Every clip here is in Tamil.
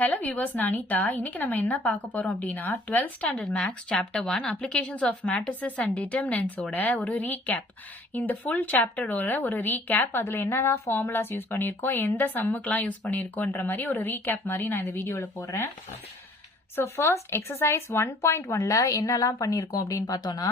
Hello viewers, Nanita. இன்னைக்கு நம்ம என்ன பார்க்க போறோம் அப்படின்னா 12th standard maths chapter 1 applications of matrices and டிட்டர்மினன்ட்ஸோட ஒரு ரீகேப். இந்த ஃபுல் சாப்டரோட ஒரு ரீகேப், அதில் என்னெல்லாம் ஃபார்முலாஸ் யூஸ் பண்ணியிருக்கோம், எந்த சம்முக்கெலாம் யூஸ் பண்ணியிருக்கோன்ற மாதிரி ஒரு ரீகேப் மாதிரி நான் இந்த வீடியோவில் போடுறேன். ஸோ ஃபர்ஸ்ட் எக்ஸசைஸ் 1.1ல என்னெல்லாம் பண்ணியிருக்கோம் அப்படின்னு பார்த்தோன்னா,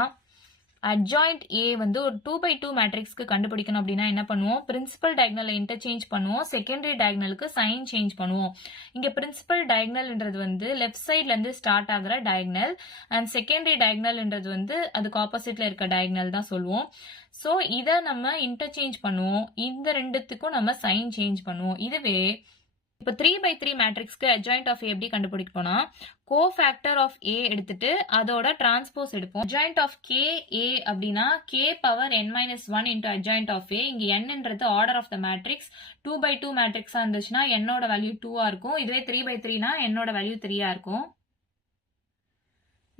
அட்ஜாயிண்ட் ஏ வந்து ஒரு 2x2 மேட்ரிக்ஸ்க்கு கண்டுபிடிக்கணும் அப்படின்னா என்ன பண்ணுவோம், பிரின்சிபல் டயகனலை இன்டர்சேஞ்ச் பண்ணுவோம், செகண்டரி டயகனலுக்கு சைன் சேஞ்ச் பண்ணுவோம். இங்க பிரின்சிபல் டயகனல்ன்றது வந்து லெஃப்ட் சைட்ல இருந்து ஸ்டார்ட் ஆகுற டயகனல் அண்ட் செகண்டரி டயகனல்ன்றது வந்து அதுக்கு ஆப்போசிட்ல இருக்க டயகனல் தான் சொல்லுவோம். ஸோ இதை நம்ம இன்டர்சேஞ்ச் பண்ணுவோம், இந்த ரெண்டுத்துக்கும் நம்ம சைன் சேஞ்ச் பண்ணுவோம். இதுவே இப்போ 3x3 மேட்ரிக்ஸ்க்கு அட்ஜாயிண்ட் ஆஃப் ஏ எப்படி கண்டுபிடிப்போம்னா, கோஃபேக்டர் ஆஃப் ஏ எடுத்துட்டு அதோட டிரான்ஸ்போஸ் எடுப்போம். அட்ஜாயிண்ட் ஆஃப் கே ஏ அப்படின்னா k power n-1 into adjoint of A. இங்க n-ன்றது order of the matrix. 2x2 மேட்ரிக்ஸா இருந்துச்சுன்னா என்னோட வேல்யூ 2 இருக்கும். இதுவே 3x3னா என்னோட வேல்யூ 3 இருக்கும்.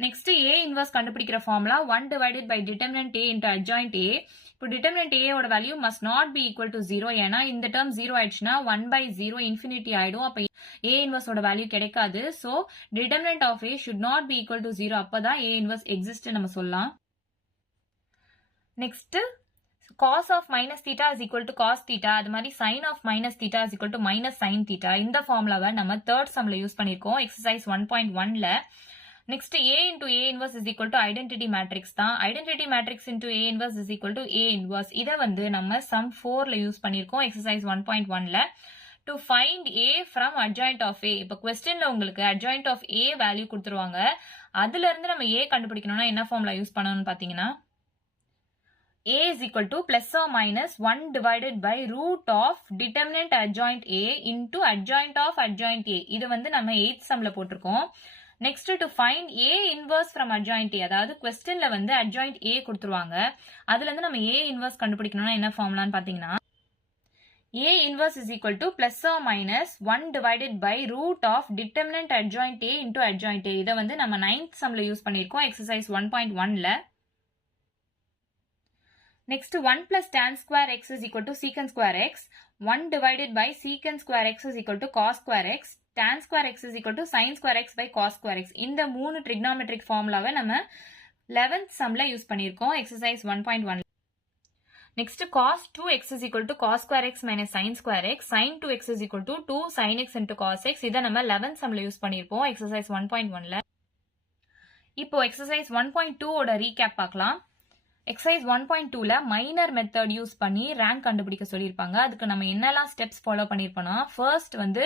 நெக்ஸ்ட் ஏ இன்வர்ஸ் கண்டுபிடிக்கிற formula 1 divided by determinant A into adjoint A. இப்போ டிட்டர்மினன்ட் ஏ ஓட value must not be equal to 0. ஏன்னா இந்த டேர்ம் 0 ஆயிடுச்சுன்னா 1/0 இன்ஃபினிட்டி ஆயிடும். அப்ப ஏ இன்வர்ஸ் ஓட வேல்யூ கிடைக்காது. So determinant of A should not be equal to 0. அப்பதான் ஏ இன்வர்ஸ் எக்ஸிஸ்ட் நம்ம சொல்லலாம். Next cos of minus theta is equal to cos theta. அது மாதிரி sin of minus theta is equal to minus sin theta. இந்த ஃபார்முலாவை நம்ம தேர்ட் சம்ல யூஸ் பண்ணிருக்கோம் எக்ஸசைஸ் 1.1ல. Next a into a inverse is equal to identity matrix தான். identity matrix into a inverse is equal to a inverse. இதை வந்து நம்ம sum 4ல யூஸ் பண்ணிருக்கோம் exercise 1.1ல. to find a from adjoint of a. இப்போ கொஸ்டின்ல உங்களுக்கு adjoint of a வேல்யூ கொடுத்துருவாங்க. அதுல இருந்து நம்ம a கண்டுபிடிக்கணும்னா என்ன ஃபார்முலா யூஸ் பண்ணணும்னு பாத்தீங்கன்னா, a is equal to plus or minus 1 divided by root of determinant adjoint a into adjoint of adjoint a. இது வந்து நம்ம 8th sumல போட்டிருக்கோம். Next to find A inverse from adjoint A. அதாவது கொஸ்டின்ல வந்து அட்ஜாயிண்ட் ஏ கொடுத்துருவாங்க, அதுல இருந்து நம்ம ஏ இன்வர்ஸ் கண்டுபிடிக்கணும்னா என்ன ஃபார்முலான்னு பாத்தீங்கன்னா, A inverse is equal to plus or minus 1 divided by root of determinant adjoint A into adjoint A. இதை வந்து நம்ம 9th சம்ல யூஸ் பண்ணிருக்கோம் எக்ஸசைஸ் 1.1ல. Next 1 plus tan square x is equal to secant square x. 1 divided by secant square x is equal to cos square x. tan square x is equal to sin square x by cos square x. இந்த மூணு trigonometric formulaவை நம்ம 11th sumல யூஸ் பண்ணிருக்கோம் exercise 1.1. Next cos 2x is equal to cos square x minus sin square x. sin 2x is equal to 2 sin x into cos x. இதை நம்ம 11th sumல யூஸ் பண்ணிருப்போம் எக்ஸசைஸ் 1.1ல. இப்போ எக்ஸசைஸ் 1.2 ஓட ரீகேப் பார்க்கலாம். எக்ஸசைஸ் 1.2ல மைனர் மெத்தட் யூஸ் பண்ணி ரேங்க் கண்டுபிடிக்க சொல்லியிருப்பாங்க. அதுக்கு நம்ம என்னெல்லாம் ஸ்டெப்ஸ் ஃபாலோ பண்ணிருப்போம்னா, ஃபர்ஸ்ட் வந்து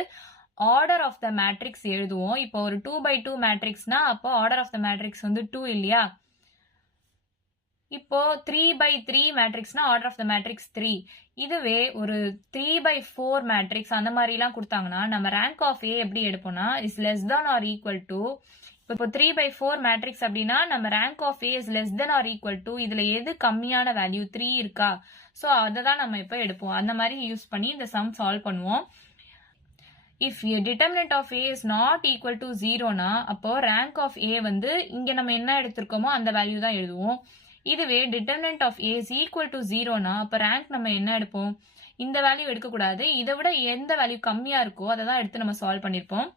ஆர்டர் ஆஃப் த மேட்ரிக்ஸ் எழுதுவோம். இப்போ ஒரு 2x2 மேட்ரிக்ஸ்னா அப்போ ஆர்டர் ஆஃப் த மேட்ரிக்ஸ் வந்து 2 இல்லையா. இப்போ 3x3 மேட்ரிக்ஸ்னா ஆர்டர் ஆஃப் த மேட்ரிக்ஸ் 3. இதுவே ஒரு 3x4 மேட்ரிக்ஸ் அந்த மாதிரி எல்லாம் கொடுத்தாங்கன்னா நம்ம ரேங்க் ஆஃப் ஏ எப்படி எடுப்போம்னா, is less than or equal to. இப்போ 3x4 மேட்ரிக்ஸ் அப்படின்னா நம்ம rank of A is less than or equal to. இதுல எது கம்மியான வேல்யூ 3 இருக்கா, ஸோ அதை தான் நம்ம இப்போ எடுப்போம். அந்த மாதிரி யூஸ் பண்ணி இந்த சம் சால்வ் பண்ணுவோம். If determinant of A is not equal to 0னா அப்போ ரேங்க் ஆஃப் ஏ வந்து இங்க நம்ம என்ன எடுத்திருக்கோமோ அந்த வேல்யூ தான் எழுதுவோம். இதுவே determinant of A is equal to 0னா அப்போ ரேங்க் நம்ம என்ன எடுப்போம், இந்த வேல்யூ எடுக்கக்கூடாது, இதை விட எந்த வேல்யூ கம்மியா இருக்கோ அதை தான் எடுத்து நம்ம சால்வ் பண்ணிருப்போம்.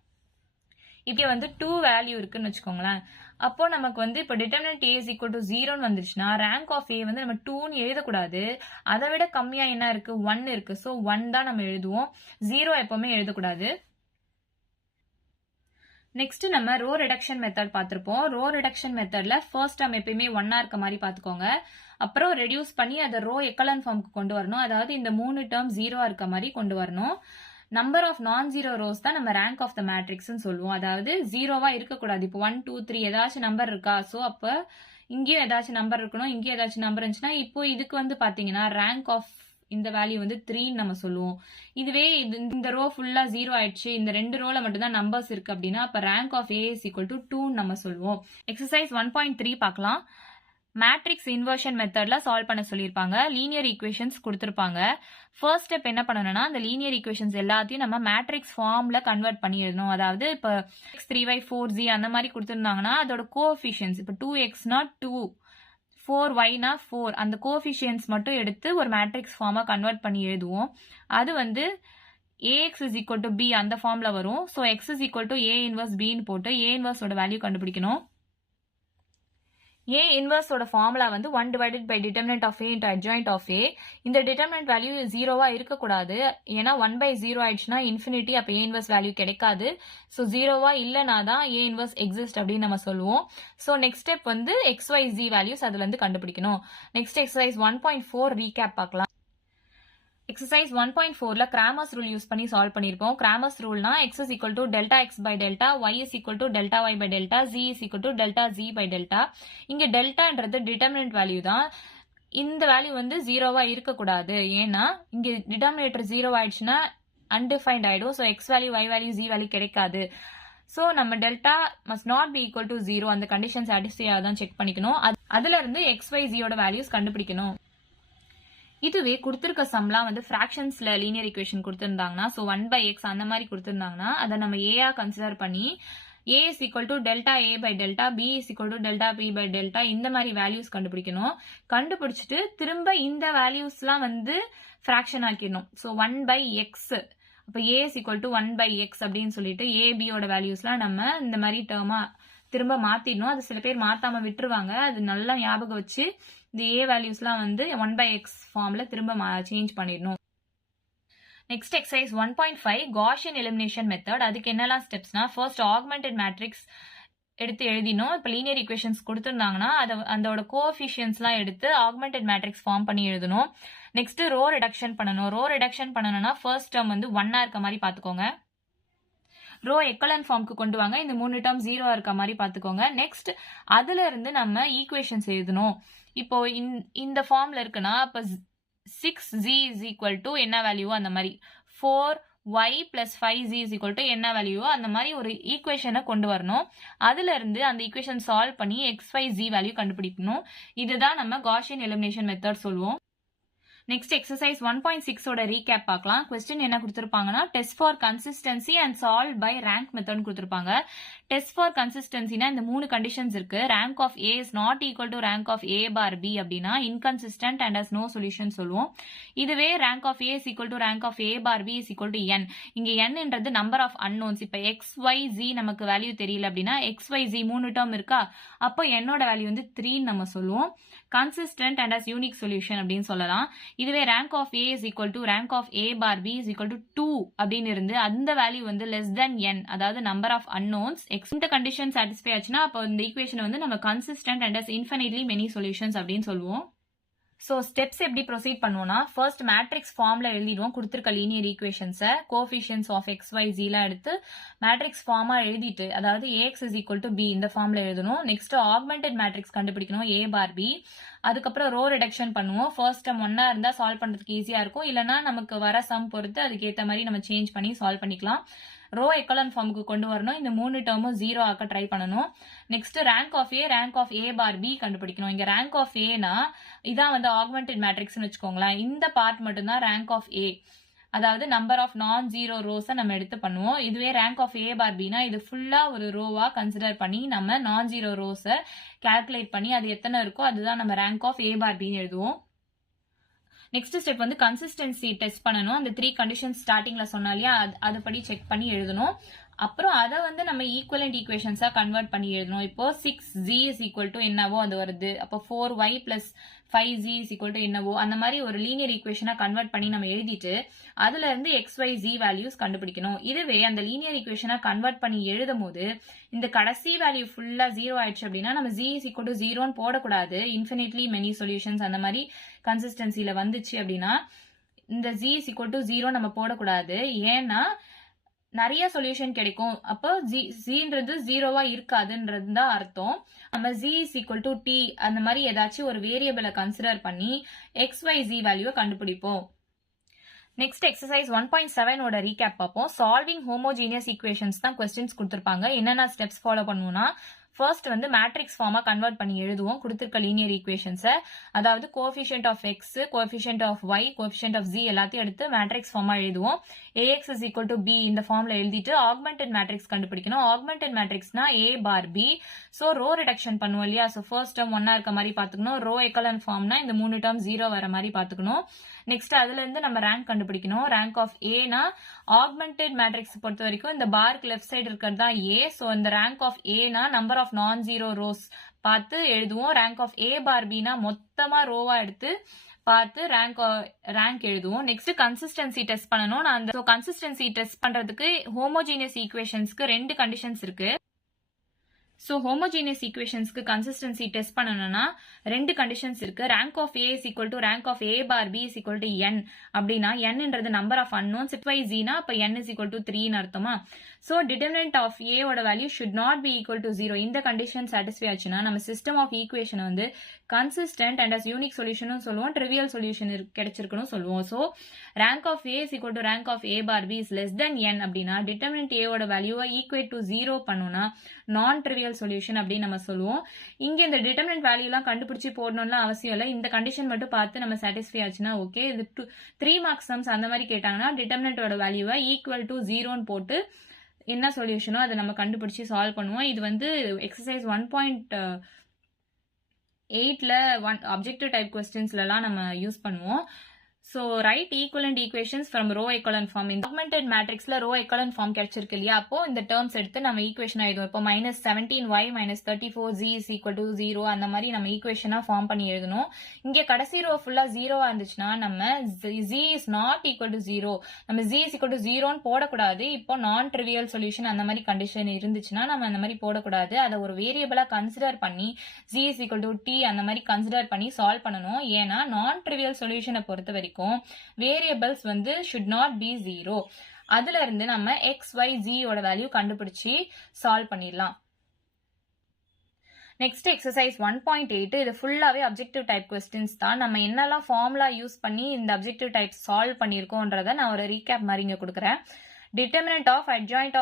இப்ப வந்து 2 வேல்யூ இருக்குன்னு வச்சுக்கோங்களேன். அப்போ நமக்கு வந்து இப்போ determinant A is equal to 0ன்னு வந்துருச்சுன்னா ரேங்க் ஆஃப் ஏ வந்து நம்ம 2ன்னு எழுதக்கூடாது, அதை விட கம்மியா என்ன இருக்கு, 1 இருக்கு. ஸோ 1 தான் நம்ம எழுதுவோம், 0 எப்பவுமே எழுதக்கூடாது. நெக்ஸ்ட் நம்ம ரோ ரிடக்ஷன் மெத்தட் பார்த்திருப்போம். ரோ ரிடக்ஷன் மெத்தட்ல ஃபர்ஸ்ட் டேர்ம் எப்பயுமே 1 இருக்க மாதிரி பாத்துக்கோங்க. அப்புறம் ரெடியூஸ் பண்ணி அதை ரோ எக்கலன் ஃபார்முக்கு கொண்டு வரணும். அதாவது இந்த 3 டேர்ம் 0 இருக்க மாதிரி கொண்டு வரணும். நம்பர் ஆஃப் நான் ஜீரோ ரோஸ் தான் நம்ம ரேங்க் ஆஃப் த மேட்ரிக்ஸ் சொல்லுவோம். அதாவது 0வா இருக்கக்கூடாது. இப்போ 1 2 3 ஏதாச்சும் நம்பர் இருக்கா, ஸோ அப்ப இங்கேயும் ஏதாச்சும் நம்பர் இருக்கணும், இங்கேயும் ஏதாச்சும் நம்பர் இருந்துச்சுன்னா இப்போ இதுக்கு வந்து பாத்தீங்கன்னா ரேங்க் ஆஃப் இந்த வேல்யூ வந்து 3ன்னு நம்ம சொல்லுவோம். இதுவே இந்த ரோ ஃபுல்லா 0 ஆயிடுச்சு, இந்த 2 ரோல மட்டும் தான் நம்பர்ஸ் இருக்கு அப்படின்னா அப்ப rank of A is equal to 2ன்னு நம்ம சொல்லுவோம். எக்ஸசைஸ் 1.3 பார்க்கலாம். மேட்ரிக்ஸ் இன்வர்ஷன் மெத்தட்ல சால்வ் பண்ண சொல்லியிருப்பாங்க. லீனியர் ஈக்குவேஷன்ஸ் கொடுத்திருப்பாங்க. ஃபர்ஸ்ட் ஸ்டெப் என்ன பண்ணணும்னா, அந்த லீனியர் ஈக்குவேஷன்ஸ் எல்லாத்தையும் நம்ம மேட்ரிக்ஸ் ஃபார்ம்ல கன்வெர்ட் பண்ணி எழுதணும். அதாவது இப்போ x 3y 4z அந்த மாதிரி கொடுத்திருந்தாங்கன்னா அதோட கோஎஃபிஷியன்ஸ் இப்போ 2xனா 2, 4yனா 4, அந்த கோஎஃபிஷியன்ஸ் மட்டும் எடுத்து ஒரு மேட்ரிக்ஸ் ஃபார்மா கன்வெர்ட் பண்ணி எழுதுவோம். அது வந்து ax is equal to b அந்த ஃபார்ம்ல வரும். So x is equal to a inverse b ன்னு போட்டு a inverse ஓட வேல்யூ கண்டுபிடிக்கணும். A inverse ஓட ஃபார்முலா வந்து 1 divided by determinant of A into adjoint of A. இந்த determinant value 0வா இருக்கக்கூடாது. ஏன்னா 1 by 0 ஆயிடுச்சுன்னா infinity, அப்ப A inverse value கிடைக்காது. ஸோ 0வா இல்லைனா தான் A inverse exist அப்படின்னு நம்ம சொல்லுவோம். ஸோ நெக்ஸ்ட் ஸ்டெப் வந்து XYZ வேல்யூஸ் அதுல இருந்து கண்டுபிடிக்கணும். நெக்ஸ்ட் எக்ஸசைஸ் 1.4 ரீகேப் பார்க்கலாம். எக்ஸசைஸ் 1.4ல கிராமர்ஸ் ரூல் யூஸ் பண்ணி சால்வ் பண்ணியிருக்கோம். கிராமர்ஸ் ரூல்னா x is equal to delta x by delta, y is equal to delta y by delta, z is equal to delta z by delta. இங்க டெல்டான்றது டிட்டர்மினன்ட் வேல்யூ தான். இந்த வேல்யூ வந்து 0வா இருக்கக்கூடாது. ஏன்னா இங்க டிட்டர்மினேட்டர் 0 ஆயிடுச்சுன்னா அன்டிஃபைன்ட் ஆயிடும். So x value, y value, z value கிடைக்காது. ஸோ நம்ம delta must not be equal to 0 அந்த கண்டிஷன் சாட்டிஸ்ஃபை ஆகுதான் செக் பண்ணிக்கணும். அதுல இருந்து xyz யோட வேல்யூஸ் கண்டுபிடிக்கணும். இதுவே கொடுத்திருக்க சம்லாம் வந்து ஃபிராக்ஷன்ஸ்ல லீனியர் ஈக்குவேஷன் கொடுத்திருந்தாங்கன்னா, ஸோ 1/x அந்த மாதிரி கொடுத்திருந்தாங்கன்னா அதை நம்ம ஏஆ கன்சிடர் பண்ணி a is equal to delta a by delta, b is equal to delta b by delta இந்த மாதிரி வேல்யூஸ் கண்டுபிடிக்கணும். கண்டுபிடிச்சிட்டு திரும்ப இந்த வேல்யூஸ்லாம் வந்து ஃபிராக்ஷன் ஆக்கிடணும். ஸோ 1/x, அப்போ a is equal to 1/x அப்படின்னு சொல்லிட்டு a b யோட வேல்யூஸ்லாம் நம்ம இந்த மாதிரி டேர்மா திரும்ப மாத்திடணும். அது சில பேர் மாத்தாம விட்டுருவாங்க. அது நல்லா ஞாபகம் வச்சு இந்த a வேல்யூஸ்லாம் வந்து 1/x ஃபார்ம்ல திரும்ப சேஞ்ச் பண்ணிடணும். Next exercise 1.5 Gaussian elimination method. அதுக்கு என்னெல்லாம் ஸ்டெப்ஸ்னா, ஃபர்ஸ்ட் ஆக்மெண்டட் மேட்ரிக்ஸ் எடுத்து எழுதினோம். இப்போ லீனியர் ஈக்குவேஷன்ஸ் கொடுத்துருந்தாங்கன்னா அதோட கோஎஃபிஷியன்ஸ்லாம் எடுத்து ஆக்மெண்டட் மேட்ரிக்ஸ் ஃபார்ம் பண்ணி எழுதணும். நெக்ஸ்ட் ரோ ரிடக்ஷன் பண்ணணும். ரோ ரிடக்ஷன் பண்ணணும்னா ஃபர்ஸ்ட் டேர்ம் வந்து 1 இருக்க மாதிரி பார்த்துக்கோங்க. ரோ எக்கலன் ஃபார்முக்கு கொண்டு வாங்க. இந்த 3 டேர்ம் 0 இருக்க மாதிரி பார்த்துக்கோங்க. நெக்ஸ்ட் அதுல இருந்து நம்ம ஈக்குவேஷன்ஸ் எழுதணும். இப்போ இந்த ஃபார்ம்ல இருக்குன்னா அப்ப 6z is equal to என்ன வேல்யூ அந்த மாதிரி 4y plus 5z is equal to என்ன வேல்யூ அந்த மாதிரி ஒரு ஈக்குவேஷனை கொண்டு வரணும். அதுல இருந்து அந்த ஈக்குவேஷன் சால்வ் பண்ணி xyz வேல்யூ கண்டுபிடிக்கணும். இதுதான் நம்ம காஷியன் எலிமினேஷன் மெத்தட் சொல்லுவோம். நெக்ஸ்ட் எக்ஸசைஸ் 1.6 ஓட ரீகேப் பார்க்கலாம். கொஸ்டின் என்ன கொடுத்திருப்பாங்கன்னா, test for consistency and solve by rank method கொடுத்திருப்பாங்க. டெஸ்ட் ஃபார் கன்சிஸ்டன்சினா இந்த 3 கண்டிஷன்ஸ் இருக்கு. Rank of A is not equal to rank of A bar B அப்படின்னா inconsistent and has no solution சொல்லுவோம். இதுவே rank of A is equal to rank of A bar B is equal to n. இங்க nன்றது நம்பர் ஆஃப் அன்னோன்ஸ். இப்ப xyz நமக்கு வேல்யூ தெரியல அப்படின்னா xyz 3 டேர்ம் இருக்கா, அப்போ என்னோட வேல்யூ வந்து 3 நம்ம சொல்லுவோம். Consistent and has unique solution அப்படின்னு சொல்லலாம். இதுவே rank of A is equal to rank of A bar B is equal to 2 அப்படின்னு இருந்து அந்த வேல்யூ வந்து லெஸ் தென் n, அதாவது நம்பர் ஆஃப் அன்னோன்ஸ். இந்த கண்டிஷன் சாட்டிஸ்ஃபை ஆச்சுன்னா அப்போ இந்த ஈக்குவேஷன் வந்து நம்ம consistent and has infinitely many solutions அப்படின்னு சொல்லுவோம். ஸோ ஸ்டெப்ஸ் எப்படி ப்ரொசீட் பண்ணுவோம்னா, ஃபர்ஸ்ட் மேட்ரிக்ஸ் ஃபார்ம்ல எழுதிடுவோம். கொடுத்துருக்க லீனியர் ஈக்குவேஷன்ஸை கோஎஃபிஷியன்ஸ் ஆஃப் xyzலாம் எடுத்து மேட்ரிக்ஸ் ஃபார்மா எழுதிட்டு, அதாவது ax is equal to b இந்த ஃபார்ம்ல எழுதணும். நெக்ஸ்ட் ஆக்மெண்டட் மேட்ரிக்ஸ் கண்டுபிடிக்கணும் a பார் b. அதுக்கப்புறம் ரோ ரிடக்ஷன் பண்ணுவோம். ஃபர்ஸ்ட் டைம் 1 இருந்தா சால்வ் பண்றதுக்கு ஈஸியா இருக்கும். இல்லைன்னா நமக்கு வர சம் பொறுத்து அதுக்கேற்ற மாதிரி நம்ம சேஞ்ச் பண்ணி சால்வ் பண்ணிக்கலாம். ரோ எக்கலன் ஃபார்முக்கு கொண்டு வரணும். இந்த 3 டேர்மும் 0 ஆக்க ட்ரை பண்ணணும். Next rank of A bar B கண்டுபிடிக்கணும். இங்க ரேங்க் ஆஃப் ஏனா இதான் வந்து ஆக்மெண்டட் மேட்ரிக்ஸ்னு வச்சுக்கோங்களேன். இந்த பார்ட் மட்டும் தான் ரேங்க் ஆஃப் ஏ, அதாவது நம்பர் ஆஃப் நான் ஜீரோ ரோஸை நம்ம எடுத்து பண்ணுவோம். இதுவே ரேங்க் ஆஃப் ஏ பார் பினா இது ஃபுல்லா ஒரு ரோவா கன்சிடர் பண்ணி நம்ம நான் ஜீரோ ரோஸை கால்குலேட் பண்ணி அது எத்தனை இருக்கோ அதுதான் நம்ம ரேங்க் ஆஃப் ஏ பார் பின்னு எழுதுவோம். நெக்ஸ்ட் ஸ்டெப் வந்து கன்சிஸ்டன்சி டெஸ்ட் பண்ணணும். அந்த 3 கண்டிஷன் ஸ்டார்டிங்ல சொன்னாலியா அதுபடி செக் பண்ணி எழுதணும். அப்புறம் அதை வந்து நம்ம ஈக்குவலண்ட் ஈக்குவேஷன்ஸா கன்வெர்ட் பண்ணி எழுதணும். இப்போ 6z is equal to என்னவோ அது வருது. அப்போ 4y plus 5z is equal to என்னவோ அந்த மாதிரி ஒரு லீனியர் ஈக்குவேஷனா கன்வெர்ட் பண்ணி நம்ம எழுதிட்டு அதுல இருந்து xyz வேல்யூஸ் கண்டுபிடிக்கணும். இதுவே அந்த லீனியர் ஈக்குவேஷனா கன்வெர்ட் பண்ணி எழுதும் போது இந்த கடைசி வேல்யூ ஃபுல்லா 0 ஆயிடுச்சு அப்படின்னா நம்ம z is equal to 0ன்னு போடக்கூடாது. இன்ஃபினிட்லி மெனி சொல்யூஷன்ஸ் அந்த மாதிரி கன்சிஸ்டன்சில வந்துச்சு அப்படின்னா இந்த z is equal to 0 நம்ம போடக்கூடாது. ஏன்னா நிறைய சொல்யூஷன் கிடைக்கும். அப்போ ஜீன்றது 0வா இருக்காதுன்றது தான் அர்த்தம். நம்ம z is equal to t அந்த மாதிரி ஏதாச்சும் ஒரு வேரியபிளை கன்சிடர் பண்ணி xyz வேல்யூவை கண்டுபிடிப்போம். நெக்ஸ்ட் எக்ஸசைஸ் 1.7 ஓட ரீகேப் பார்ப்போம். சால்விங் ஹோமோஜீனியஸ் ஈக்குவேஷன்ஸ் தான் கொஸ்டின்ஸ் கொடுத்திருப்பாங்க. என்னென்ன ஸ்டெப்ஸ் ஃபாலோ பண்ணுவோம்னா, ஃபர்ஸ்ட் வந்து மேட்ரிக்ஸ் ஃபார்மா கன்வெர்ட் பண்ணி எழுதுவோம் கொடுத்திருக்க லீனியர் ஈக்குவேஷன்ஸை. அதாவது coefficient of X, coefficient of Y, coefficient of Z எல்லாத்தையும் எடுத்து மேட்ரிக்ஸ் ஃபார்மா எழுதுவோம். ax is equal to b இந்த ஃபார்ம்ல எழுதிட்டு ஆக்மெண்டட் மேட்ரிக்ஸ் கண்டுபிடிக்கணும். ஆக்மெண்டட் மேட்ரிக்ஸ்னா a bar b. So row reduction பண்ணுவோம் இல்லையா? சோ ஃபர்ஸ்ட் டேர்ம் 1 இருக்க மாதிரி பாத்துக்கணும். ரோ எக்கலன் ஃபார்ம்னா இந்த 3 டேர்ம் 0 வர மாதிரி பாத்துக்கணும். நெக்ஸ்ட் அதுல இருந்து நம்ம ரேங்க் கண்டுபிடிக்கணும். ரேங்க் ஆஃப் ஏனா ஆக்மெண்டட் மேட்ரிக்ஸ் பொறுத்த வரைக்கும் இந்த பார்க்கு லெஃப்ட் சைடு இருக்கிறது தான் ஏ. சோ இந்த ரேங்க் ஆஃப் ஏனா நம்பர் ஆஃப் நான் ஜீரோ ரோஸ் பார்த்து எழுதுவோம். ரேங்க் ஆஃப் ஏ பார் பினா மொத்தமா ரோவா எடுத்து பார்த்து ரேங்க் எழுதுவோம். நெக்ஸ்ட் கன்சிஸ்டன்சி டெஸ்ட் பண்ணணும். நான் அந்த கன்சிஸ்டன்சி டெஸ்ட் பண்றதுக்கு ஹோமோஜீனியஸ் ஈக்குவேஷன்ஸ்க்கு 2 கண்டிஷன்ஸ் இருக்கு. ஸோ ஹோமோஜீனியஸ் ஈக்குவேஷன்ஸ்க்கு கன்சிஸ்டன்சி டெஸ்ட் பண்ணணும்னா 2 கண்டிஷன்ஸ் இருக்கு. Rank of A is equal to rank of A bar B is equal to n அப்படின்னா என்னன்றது நம்பர் ஆஃப் அன்னோன்ஸ் பை ஜீனா அப்ப n இஸ் ஈக்குவல் டு 3ன்னு அர்த்தமா? ஸோ டிட்டர்மினன்ட் ஆஃப் ஏவோட value should not be equal to 0. இந்த கண்டிஷன் சாட்டிஸ்ஃபை ஆச்சுன்னா நம்ம சிஸ்டம் ஆஃப் ஈக்குவேஷன் வந்து கன்சிஸ்டன்ட் அண்ட் அஸ் யூனிக் சொல்யூஷனும் சொல்லுவோம், ட்ரிவியல் சொல்யூஷன் கிடைச்சிருக்கணும் சொல்லுவோம். So rank of A is equal to rank of A bar B is less than n அப்படின்னா டிட்டர்மினன்ட் ஏவோட வேல்யூவை ஈக்குவேட் டு 0 பண்ணோம்னா நான் ட்ரிவியல் சொல்யூஷன் அப்படின்னு நம்ம சொல்லுவோம். இங்க இந்த டிட்டர்மினன்ட் வேல்யூ எல்லாம் கண்டுபிடிச்சு போடணும்னு அவசியம் இல்லை. இந்த கண்டிஷன் மட்டும் பார்த்து நம்ம சாட்டிஸ்ஃபை ஆச்சுன்னா ஓகே. இது 3 மார்க்ஸ் சம்ஸ் அந்த மாதிரி கேட்டாங்கன்னா டிட்டர்மினன்ட்டோட வேல்யூவை ஈக்குவல் டு 0ன்னு போட்டு என்ன சொல்யூஷனோ அதை நம்ம கண்டுபிடிச்சு சால்வ் பண்ணுவோம். இது வந்து எக்ஸசைஸ் 1.8ல அப்ஜெக்டிவ் டைப் கொஸ்டின்ஸ்லாம் நம்ம யூஸ் பண்ணுவோம். So write equivalent equations from row echelon form. இந்த augmented matrixல row echelon form கிடைச்சிருக்கு இல்லையா? அப்போ இந்த terms எடுத்து நம்ம ஈக்குவேஷன் எழுதுவோம். இப்போ -17y - 34z is equal to 0 அந்த மாதிரி நம்ம ஈக்குவேஷனா ஃபார்ம் பண்ணி எழுதணும். இங்க கடைசி ரோ ஃபுல்லா 0வா இருந்துச்சுன்னா நம்ம z is not equal to 0 நம்ம z is equal to 0ன்னு போடக்கூடாது. இப்போ நான் ட்ரிவியல் சொல்யூஷன் அந்த மாதிரி கண்டிஷன் இருந்துச்சுன்னா நம்ம அந்த மாதிரி போடக்கூடாது. அதை ஒரு வேரியபிளா கன்சிடர் பண்ணி z is equal to t அந்த மாதிரி கன்சிடர் பண்ணி சால்வ் பண்ணணும். ஏன்னா நான் ட்ரிவியல் சொல்யூஷனை பொறுத்த வரைக்கும் வேரியபிள்ஸ் வந்து should not be 0. அதுல இருந்து நம்ம x, y, z ஓட வேல்யூ கண்டுபிடிச்சு சால்வ் பண்ணிடலாம். நெக்ஸ்ட் எக்ஸசைஸ் 1.8 இது ஃபுல்லாவே அப்ஜெக்டிவ் டைப் கொஸ்டின்ஸ் தான். நம்ம என்னெல்லாம் ஃபார்முலா யூஸ் பண்ணி இந்த அப்ஜெக்டிவ் டைப் சால்வ் பண்ணியிருக்கோன்றத நான் ஒரு ரீகேப் மாதிரி இங்க கொடுக்குறேன். Determinant of adjoint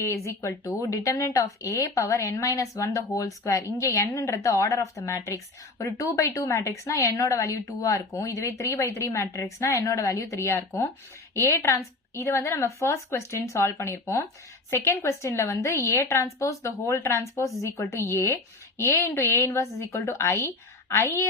A is equal to determinant of A power n minus 1 the whole square. இங்க nன்றது order of the matrix. ஒரு 2/2 matrixனா என்னோட வேல்யூ 2ஆ இருக்கும். இதுவே 3/3 matrixனா என்னோட வேல்யூ 3ஆ இருக்கும். இது வந்து நம்ம ஃபர்ஸ்ட் கொஸ்டின் சால்வ் பண்ணிருப்போம். செகண்ட் கொஸ்டின்ல வந்து A transpose the whole transpose is equal to A into A inverse is equal to I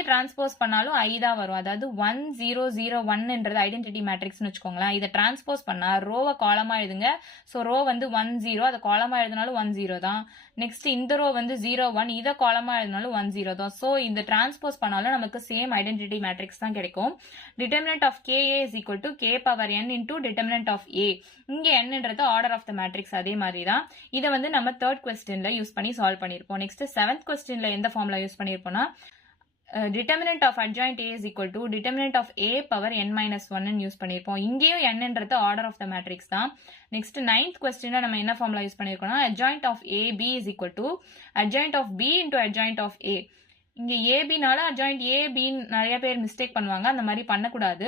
transpose பண்ணாலும் I தான் வரும். அதாவது 1 0 0 1ன்றது ஐடென்டிட்டி மேட்ரிக்ஸ்னு வச்சுக்கோங்களேன். இதை டிரான்ஸ்போஸ் பண்ணா ரோவை காலமா எழுதுங்க. ஸோ ரோ வந்து 1 0 அதை காலமா எழுதினாலும் 1 0 தான். நெக்ஸ்ட் இந்த ரோ வந்து 0 1 இதை காலமா எழுதினாலும் 1 0 தான். ஸோ இந்த டிரான்ஸ்போஸ் பண்ணாலும் நமக்கு சேம் ஐடென்டிட்டி மேட்ரிக்ஸ் தான் கிடைக்கும். Determinant of KA is equal to K power n into determinant of A. இங்க என்னன்றது ஆர்டர் ஆஃப் த மேட்ரிக்ஸ் அதே மாதிரி தான். இதை வந்து நம்ம தேர்ட் கொஸ்டின்ல யூஸ் பண்ணி சால்வ் பண்ணிருப்போம். நெக்ஸ்ட் செவன்த் கொஸ்டின்ல எந்த ஃபார்ம்ல use பண்ணிருப்போம்னா determinant of adjoint A is equal to determinant of A power n minus 1 use பண்ணிருப்போம். இங்கேயும் nன்றது ஆர்டர் ஆஃப் த மேட்ரிக்ஸ் தான். நெக்ஸ்ட் 9th கொஸ்டின்ல நம்ம என்ன ஃபார்முலா யூஸ் பண்ணிருக்கோம்னா adjoint of AB is equal to adjoint of B into adjoint of A. இங்க ABனால adjoint AB நிறைய பேர் மிஸ்டேக் பண்ணுவாங்க. அந்த மாதிரி பண்ணக்கூடாது.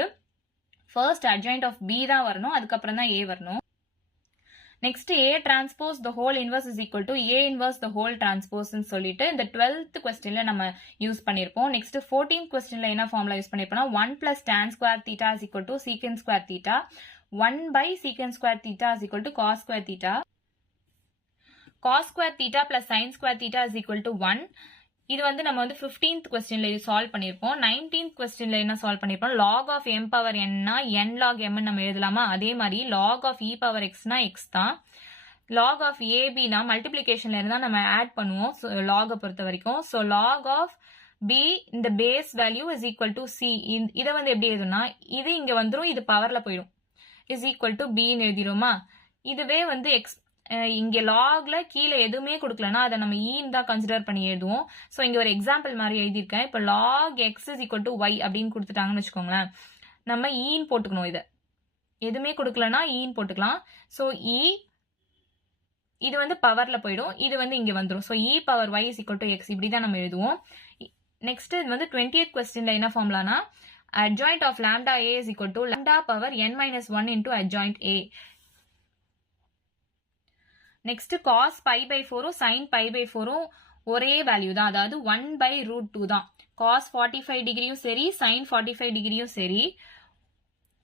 ஃபர்ஸ்ட் adjoint of B தான் வரணும், அதுக்கப்புறம் தான் A வரணும். Next A transpose the whole inverse is equal to A inverse the whole transpose ன்னு சொல்லிட்டு இந்த 12th கொஸ்டின்ல நம்ம யூஸ் பண்ணிருப்போம். நெக்ஸ்ட் 14th கொஸ்டின்ல என்ன formula use பண்ணிருப்போம்னா 1 plus tan square theta is equal to secant square theta. 1 by secant square theta is equal to cos square theta. Cos square theta plus sin square theta is equal to 1. இது வந்து நம்ம வந்து 15th கொஸ்டின்ல சால்வ் பண்ணிருப்போம். 19th கொஸ்டின்ல என்ன சால்வ் பண்ணிருப்போம்? log of m power n னா n log m நம்ம எழுதலாமா? அதே மாதிரி log of e power x னா x தான். log of ab னா மல்டிப்ளிகேஷன்ல இருந்தா நம்ம ஆட் பண்ணுவோம் log பொறுத்த வரைக்கும். so log of b இந்த base value is equal to c. இதை வந்து எப்படி எழுதுனா இது இங்க வந்துரும், இது பவர்ல போயிடும், is equal to b ன்னு எழுதிருமா? இதுவே வந்து x இங்க லாக்ல கீழே எதுவுமே கொடுக்கலன்னா அதை நம்ம ஈன்னு தான் கன்சிடர் பண்ணி எழுதுவோம். ஸோ இங்க ஒரு எக்ஸாம்பிள் மாதிரி எழுதியிருக்கேன். இப்போ log x is equal to y அப்படின்னு கொடுத்துட்டாங்கன்னு வச்சுக்கோங்களேன். நம்ம ஈன்னு போட்டுக்கணும். இதை எதுவுமே கொடுக்கலன்னா ஈன்னு போட்டுக்கலாம். ஸோ இது வந்து பவர்ல போயிடும், இது வந்து இங்க வந்துடும். So e power y is equal to x இப்படிதான் நம்ம எழுதுவோம். நெக்ஸ்ட் இது வந்து 20th கொஸ்டின்ல என்ன ஃபார்முலானா adjoint of lambda a is equal to lambda power n minus 1 into adjoint a. Next cos pi by 4ம் சைன் பை பை 4ம் ஒரே வேல்யூ தான், அதாவது 1/√2 தான். காஸ் 45 டிகிரியும் சரி சைன் 45 டிகிரியும் சரி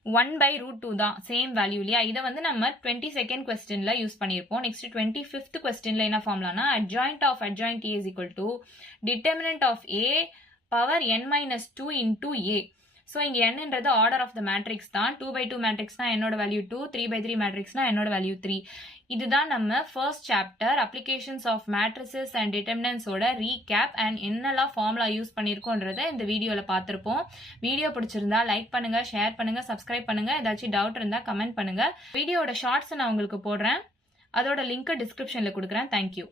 1/√2 தான், சேம் வேல்யூ இல்லையா. இதை வந்து நம்ம 22nd கொஸ்டின்ல யூஸ் பண்ணியிருப்போம். நெக்ஸ்ட் 25th கொஸ்டின்ல என்ன ஃபார்முலானா adjoint of adjoint A is equal to determinant of A power n-2 into A. So இங்க என்னன்றது ஆர்டர் ஆஃப் த மேட்ரிக்ஸ் தான். 2/2 மேட்ரிக்ஸ்னா என்னோட வேல்யூ 2, 3/3 மேட்ரிக்ஸ்னா என்னோட வேல்யூ 3. இதுதான் நம்ம first chapter applications of matrices and டிட்டர்மினன்ட்ஸோட ரீகேப் அண்ட் என்னெல்லாம் ஃபார்முலா யூஸ் பண்ணியிருக்கோன்றதை இந்த வீடியோவில் பார்த்துருப்போம். வீடியோ பிடிச்சிருந்தா லைக் பண்ணுங்க, ஷேர் பண்ணுங்க, சப்ஸ்கிரைப் பண்ணுங்க. ஏதாச்சும் டவுட் இருந்தால் கமெண்ட் பண்ணுங்க. வீடியோட ஷார்ட்ஸ் நான் உங்களுக்கு போடுறேன், அதோட லிங்க் டிஸ்கிரிப்ஷனில் கொடுக்குறேன். தேங்க்யூ.